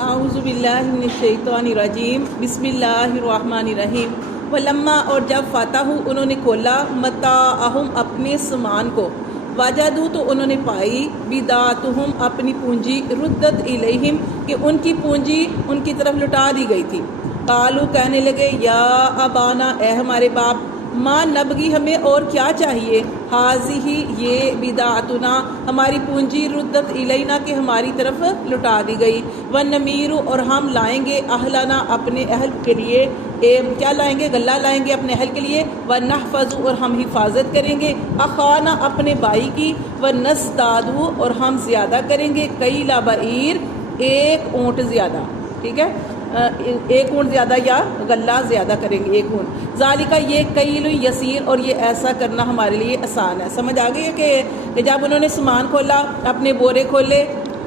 اعوذ باللہ من الشیطان الرجیم بسم اللہ الرحمن الرحیم ولما اور جب فتح انہوں نے کھولا متاعہم اپنے سامان کو وجدوا تو انہوں نے پائی بدعتہم اپنی پونجی ردت الیہم کہ ان کی پونجی ان کی طرف لٹا دی گئی تھی. قالوا کہنے لگے یا ابانا اے ہمارے باپ ماں نبغی ہمیں اور کیا چاہیے حاضی یہ بدعتنا ہماری پونجی ردت الینا کہ ہماری طرف لٹا دی گئی ونمیر اور ہم لائیں گے اہلنا اپنے اہل کے لیے کیا لائیں گے غلہ لائیں گے اپنے اہل کے لیے ونحفظ اور ہم حفاظت کریں گے اخانا اپنے بھائی کی ونزداد اور ہم زیادہ کریں گے کئی بعیر ایک اونٹ زیادہ. ٹھیک ہے ایک اونٹ زیادہ یا غلہ زیادہ کریں گے ایک اونٹ. ذالکہ یہ کیل یسیر اور یہ ایسا کرنا ہمارے لیے آسان ہے. سمجھ آ گئی ہے کہ جب انہوں نے سامان کھولا اپنے بورے کھولے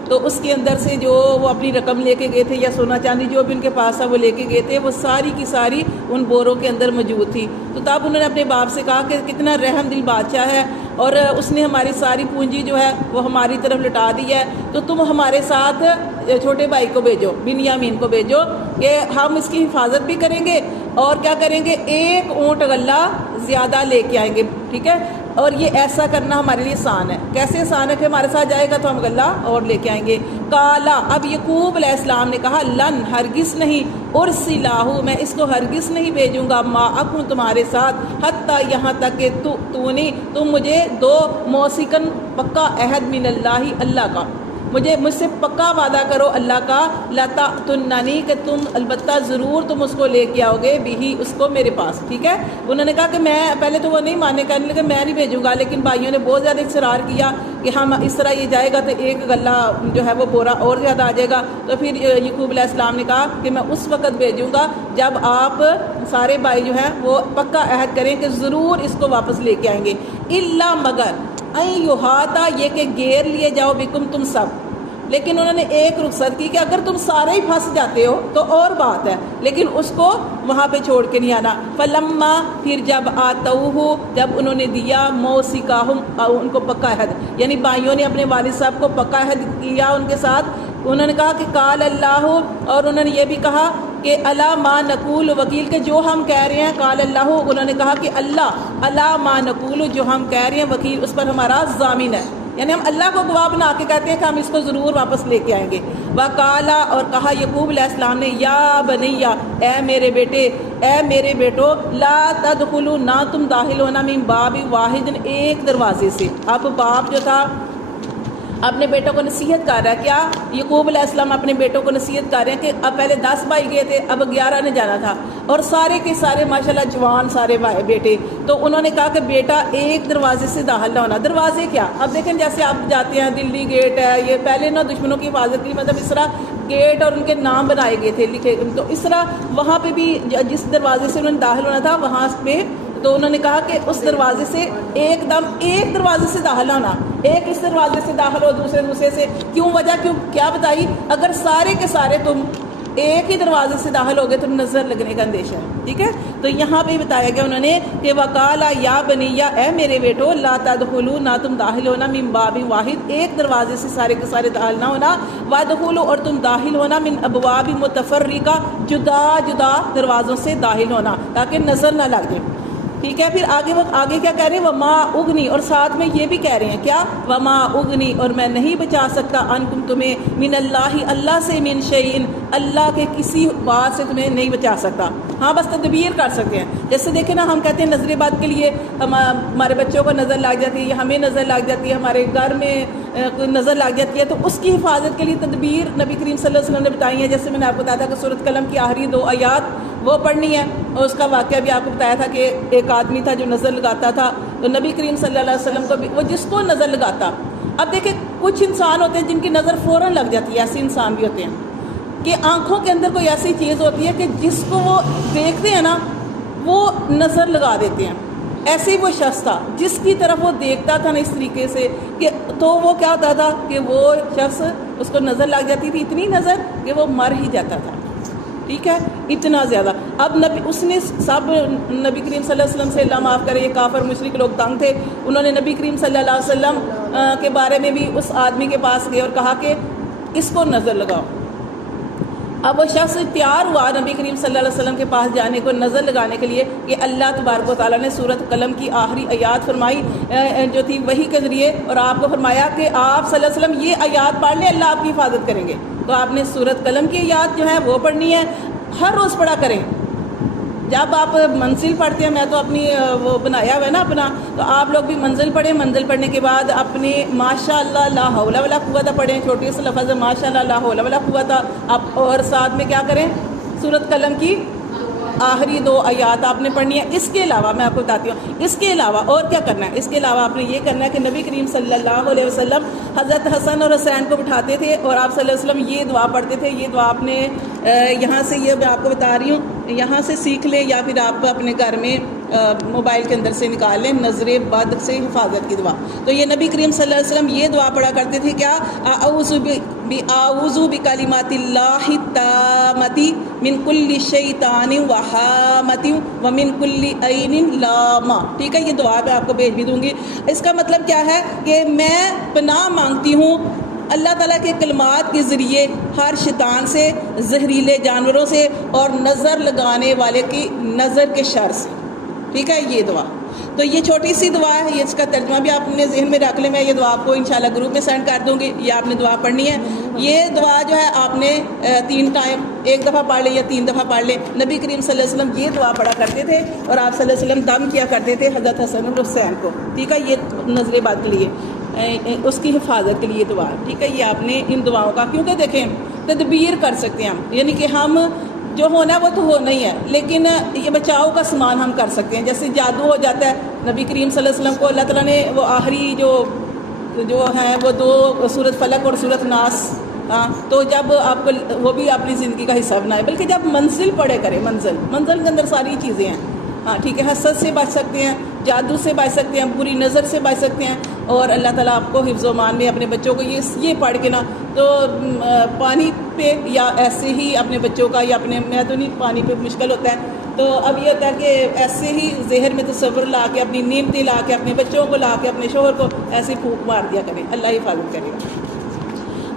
تو اس کے اندر سے جو وہ اپنی رقم لے کے گئے تھے یا سونا چاندی جو بھی ان کے پاس تھا وہ لے کے گئے تھے وہ ساری کی ساری ان بوروں کے اندر موجود تھی. تو تب انہوں نے اپنے باپ سے کہا کہ کتنا رحم دل بادشاہ ہے اور اس نے ہماری ساری پونجی جو ہے وہ ہماری طرف لٹا دی ہے تو تم ہمارے ساتھ چھوٹے بھائی کو بھیجو بنیامین کو بھیجو کہ ہم اس کی حفاظت بھی کریں گے اور کیا کریں گے ایک اونٹ غلہ زیادہ لے کے آئیں گے. ٹھیک ہے اور یہ ایسا کرنا ہمارے لیے آسان ہے. کیسے آسان ہے کہ ہمارے ساتھ جائے گا تو ہم غلہ اور لے کے آئیں گے. کالا اب یعقوب علیہ السلام نے کہا لن ہرگز نہیں ارسلہ میں اس کو ہرگز نہیں بھیجوں گا معکم تمہارے ساتھ حتیٰ یہاں تک کہ تم مجھے دو موثقاً پکا عہد من اللہ اللہ کا مجھ سے پکا وعدہ کرو اللہ کا لتأتوننی کہ تم البتہ ضرور تم اس کو لے کے آؤ گے بھی اس کو میرے پاس. ٹھیک ہے انہوں نے کہا کہ میں پہلے تو وہ نہیں مانے کہنے لگے میں نہیں بھیجوں گا لیکن بھائیوں نے بہت زیادہ اصرار کیا کہ ہم اس طرح یہ جائے گا تو ایک غلہ جو ہے وہ بورا اور زیادہ آ جائے گا. تو پھر یعقوب علیہ السلام نے کہا کہ میں اس وقت بھیجوں گا جب آپ سارے بھائی جو ہیں وہ پکا عہد کریں کہ ضرور اس کو واپس لے کے آئیں گے. الا مگر این یحاطا یہ کہ گھیر لیے جاؤ بکم تم سب. لیکن انہوں نے ایک رخصت کی کہ اگر تم سارے ہی پھنس جاتے ہو تو اور بات ہے لیکن اس کو وہاں پہ چھوڑ کے نہیں آنا. فلما پھر جب آتوہ جب انہوں نے دیا موثقہم ان کو پکا عہد یعنی بھائیوں نے اپنے والد صاحب کو پکا عہد کیا ان کے ساتھ انہوں نے کہا کہ قال اللہ اور انہوں نے یہ بھی کہا کہ الا ما نقول وکیل کہ جو ہم کہہ رہے ہیں قال اللہ انہوں نے کہا کہ اللہ الا ما نقول جو ہم کہہ رہے ہیں وکیل اس پر ہمارا ضامن ہے یعنی ہم اللہ کو گواہ بنا کے کہتے ہیں کہ ہم اس کو ضرور واپس لے کے آئیں گے. وقالا اور کہا یعقوب علیہ السلام نے یا بنیا اے میرے بیٹے اے میرے بیٹو لا تدخلوا نہ تم داخل ہونا من باب واحد ایک دروازے سے. اب باپ جو تھا اپنے بیٹوں کو نصیحت کر رہا ہے کیا یعقوب علیہ السلام اپنے بیٹوں کو نصیحت کر رہے ہیں کہ اب پہلے 10 بھائی گئے تھے اب 11 نے جانا تھا اور سارے کے سارے ماشاءاللہ جوان سارے بھائی بیٹے. تو انہوں نے کہا کہ بیٹا ایک دروازے سے داخل نہ ہونا. دروازے کیا اب دیکھیں جیسے آپ جاتے ہیں دلی گیٹ ہے یہ پہلے نا دشمنوں کی حفاظت کی مطلب اس طرح گیٹ اور ان کے نام بنائے گئے تھے لکھے تو اس طرح وہاں پہ بھی جس دروازے سے انہوں نے داخل ہونا تھا وہاں پہ تو انہوں نے کہا کہ اس دروازے سے ایک دم ایک دروازے سے داخل ہونا ایک اس دروازے سے داخل ہو دوسرے سے کیوں وجہ کیوں کیا بتائی اگر سارے کے سارے تم ایک ہی دروازے سے داخل ہو گئے تو نظر لگنے کا اندیشہ ہے. ٹھیک ہے تو یہاں پہ بتایا گیا انہوں نے کہ وقالا یا بنیا اے میرے بیٹو لا تدخلوا نہ تم داخل ہونا من باب واحد ایک دروازے سے سارے کے سارے داخل نہ ہونا وادخلوا اور تم داخل ہونا من ابواب متفرقہ جدا جدا دروازوں سے داخل ہونا تاکہ نظر نہ لگ جائے. ٹھیک ہے پھر آگے کیا کہہ رہے ہیں وما اغنی اور ساتھ میں یہ بھی کہہ رہے ہیں کیا وما اغنی اور میں نہیں بچا سکتا عنکم تمہیں من اللہ اللہ سے من شیئن اللہ کے کسی بات سے تمہیں نہیں بچا سکتا. ہاں بس تدبیر کر سکتے ہیں جیسے دیکھیں نا ہم کہتے ہیں نظر بد کے لیے ہمارے بچوں کو نظر لگ جاتی ہے ہمیں نظر لگ جاتی ہے ہمارے گھر میں نظر لگ جاتی ہے تو اس کی حفاظت کے لیے تدبیر نبی کریم صلی اللہ علیہ وسلم نے بتائی ہے. جیسے میں نے آپ کو بتایا تھا کہ سورۃ قلم کی آخری 2 آیات وہ پڑھنی ہے اور اس کا واقعہ بھی آپ کو بتایا تھا کہ ایک آدمی تھا جو نظر لگاتا تھا تو نبی کریم صلی اللہ علیہ وسلم کو بھی وہ جس کو نظر لگاتا. اب دیکھیں کچھ انسان ہوتے ہیں جن کی نظر فوراً لگ جاتی ہے ایسے انسان بھی ہوتے ہیں کہ آنکھوں کے اندر کوئی ایسی چیز ہوتی ہے کہ جس کو وہ دیکھتے ہیں نا وہ نظر لگا دیتے ہیں. ایسے ہی وہ شخص تھا جس کی طرف وہ دیکھتا تھا نا اس طریقے سے کہ تو وہ کیا ہوتا تھا کہ وہ شخص اس کو نظر لگ جاتی تھی اتنی نظر کہ وہ مر ہی جاتا تھا. ٹھیک ہے اتنا زیادہ. اب اس نے سب نبی کریم صلی اللہ علیہ وسلم سے اللہ معاف کرے یہ کافر مشرک لوگ تنگ تھے انہوں نے نبی کریم صلی اللہ علیہ وسلم کے بارے میں بھی اس آدمی کے پاس گئے اور کہا کہ اس کو نظر لگاؤ اب وہ شخص تیار ہوا نبی کریم صلی اللہ علیہ وسلم کے پاس جانے کو، نظر لگانے کے لیے، کہ اللہ تبارک و تعالیٰ نے سورۃ قلم کی آخری آیات فرمائی جو تھی وحی کے ذریعے، اور آپ کو فرمایا کہ آپ صلی اللہ علیہ وسلم یہ آیات پڑھ لیں، اللہ آپ کی حفاظت کریں گے. تو آپ نے سورۃ قلم کی آیات جو ہے وہ پڑھنی ہے، ہر روز پڑھا کریں. جب آپ منزل پڑھتے ہیں، میں تو اپنی وہ بنایا ہوا ہے نا اپنا، تو آپ لوگ بھی منزل پڑھیں. منزل پڑھنے کے بعد اپنی ماشاء اللہ لا حول ولا قوت پڑھیں، چھوٹی سے لفظ ہے ماشاء اللہ لا حول ولا قوت. آپ اور ساتھ میں کیا کریں، سورۃ قلم کی آخری 2 آیات آپ نے پڑھنی ہے. اس کے علاوہ میں آپ کو بتاتی ہوں، اس کے علاوہ اور کیا کرنا ہے. اس کے علاوہ آپ نے یہ کرنا ہے کہ نبی کریم صلی اللہ علیہ وسلم حضرت حسن اور حسین کو بٹھاتے تھے اور آپ صلی اللہ علیہ وسلم یہ دعا پڑھتے تھے. یہ دعا آپ نے یہاں سے، یہ میں آپ کو بتا رہی ہوں، یہاں سے سیکھ لیں یا پھر آپ اپنے گھر میں موبائل کے اندر سے نکال لیں، نظر بد سے حفاظت کی دعا. تو یہ نبی کریم صلی اللہ علیہ وسلم یہ دعا پڑھا کرتے تھے، کیا، اعوذ بکلمات اللہ التامۃ من کل شیطان وہامۃ ومن کل عین لامہ. ٹھیک ہے، یہ دعا میں آپ کو بھیج بھی دوں گی. اس کا مطلب کیا ہے کہ میں پناہ مانگتی ہوں اللہ تعالیٰ کے کلمات کے ذریعے ہر شیطان سے، زہریلے جانوروں سے، اور نظر لگانے والے کی نظر کے شر سے. ٹھیک ہے، یہ دعا. تو یہ چھوٹی سی دعا ہے، یہ اس کا ترجمہ بھی آپ نے ذہن میں رکھ لیں. میں یہ دعا آپ کو انشاءاللہ گروپ میں سینڈ کر دوں گی. یہ آپ نے دعا پڑھنی ہے. یہ دعا جو ہے آپ نے 3 ٹائم، 1 دفعہ پڑھ لیں یا 3 دفعہ پڑھ لیں. نبی کریم صلی اللہ علیہ وسلم یہ دعا پڑھا کرتے تھے اور آپ صلی اللہ علیہ وسلم دم کیا کرتے تھے حضرت حسن اور حسین کو. ٹھیک ہے، یہ نظر بد کے لیے، اس کی حفاظت کے لیے دعا. ٹھیک ہے، یہ آپ نے ان دعاؤں کا، کیونکہ دیکھیں تدبیر کر سکتے ہیں ہم، یعنی کہ ہم جو ہونا ہے وہ تو ہونا ہی ہے، لیکن یہ بچاؤ کا سامان ہم کر سکتے ہیں. جیسے جادو ہو جاتا ہے، نبی کریم صلی اللہ علیہ وسلم کو اللہ تعالیٰ نے وہ آخری جو ہیں وہ 2 سورۃ فلق اور سورۃ ناس، تو جب آپ کو وہ بھی اپنی زندگی کا حصہ بنائے، بلکہ جب منزل پڑھے کریں، منزل کے اندر ساری چیزیں ہیں. ٹھیک ہے، حسد سے بچ سکتے ہیں، جادو سے بچ سکتے ہیں، بری نظر سے بچ سکتے ہیں. اور اللہ تعالیٰ آپ کو حفظ و امان میں اپنے بچوں کو یہ پڑھ کے نا، تو پانی پہ یا ایسے ہی اپنے بچوں کا، یا اپنے، میں تو نہیں، پانی پہ مشکل ہوتا ہے، تو اب یہ ہوتا ہے کہ ایسے ہی ذہن میں تصور لا کے، اپنی نعمتیں لا کے، اپنے بچوں کو لا کے، اپنے شوہر کو ایسے پھونک مار دیا کریں. اللہ حفاظت کرے.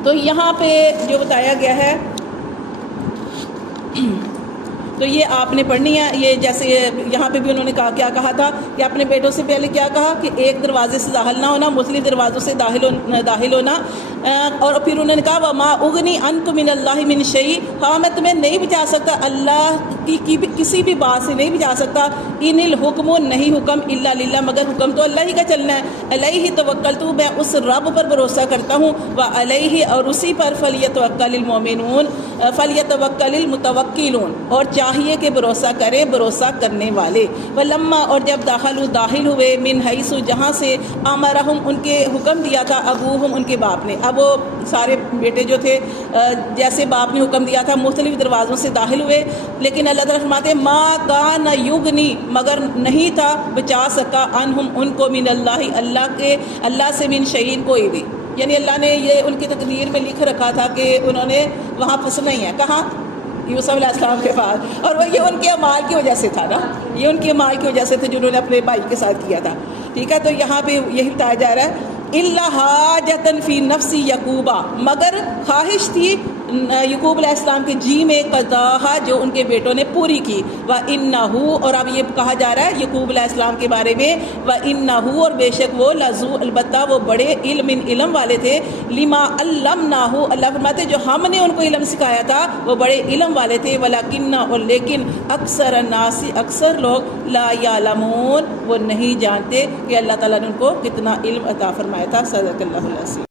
تو یہاں پہ جو بتایا گیا ہے، تو یہ آپ نے پڑھنی ہے. یہ جیسے یہاں پہ بھی انہوں نے کیا کہا تھا کہ اپنے بیٹوں سے پہلے کیا کہا کہ ایک دروازے سے داخل نہ ہونا، مختلف دروازوں سے داخل ہونا. اور پھر انہوں نے کہا وما اغنی عنکم من اللہ من شیء، ہاں میں تمہیں نہیں بچا سکتا اللہ کی کسی بھی بات سے نہیں بچا سکتا. ان الحکم، نہیں حکم، الا للہ، مگر حکم تو اللہ ہی کا چلنا ہے. علیہ توکلت، میں اس رب پر بھروسہ کرتا ہوں. وعلیہ، اور اسی پر فلیتوکل المؤمنون، فلیتوکل المتوکلون، اور چاہیے کہ بھروسہ کرے بھروسہ کرنے والے. ولما، اور جب داخل ہوئے، من حیث، جہاں سے، امرہم، ان کے حکم دیا تھا، ابوہم، ان کے باپ نے. اب وہ سارے بیٹے جو تھے جیسے باپ نے حکم دیا تھا مختلف دروازوں سے داخل ہوئے، لیکن اللہ تعالیٰ فرماتے ما کان یغنی، مگر نہیں تھا بچا سکا، انہم، ان کو، من اللہ، اللہ سے، من شیء، کوئی بھی. یعنی اللہ نے یہ ان کی تقدیر میں لکھ رکھا تھا کہ انہوں نے وہاں پھنسنا ہی ہے. کہاں؟ یوسف علیہ السلام کے پاس. اور وہ یہ ان کے اعمال کی وجہ سے تھا نا، یہ ان کے اعمال کی وجہ سے تھے جنہوں نے اپنے بھائی کے ساتھ کیا تھا. ٹھیک ہے، تو یہاں پہ یہی بتایا جا رہا ہے الا حاجۃ فی نفس یعقوب، مگر خواہش تھی یعقوب علیہ السلام کے جی میں، قضاہا، جو ان کے بیٹوں نے پوری کی. وَإِنَّهُ، اور اب یہ کہا جا رہا ہے یعقوب علیہ السلام کے بارے میں، وَإِنَّهُ، اور بے شک وہ، لذو، البتہ وہ بڑے علم والے تھے، لما علمناہ، اللہ فرماتے جو ہم نے ان کو علم سکھایا تھا وہ بڑے علم والے تھے. ولیکن، اور لیکن، اکثر الناس، اکثر لوگ، لا یعلمون، وہ نہیں جانتے کہ اللہ تعالیٰ نے ان کو کتنا علم عطا فرمایا تھا. صدق اللہ العظیم.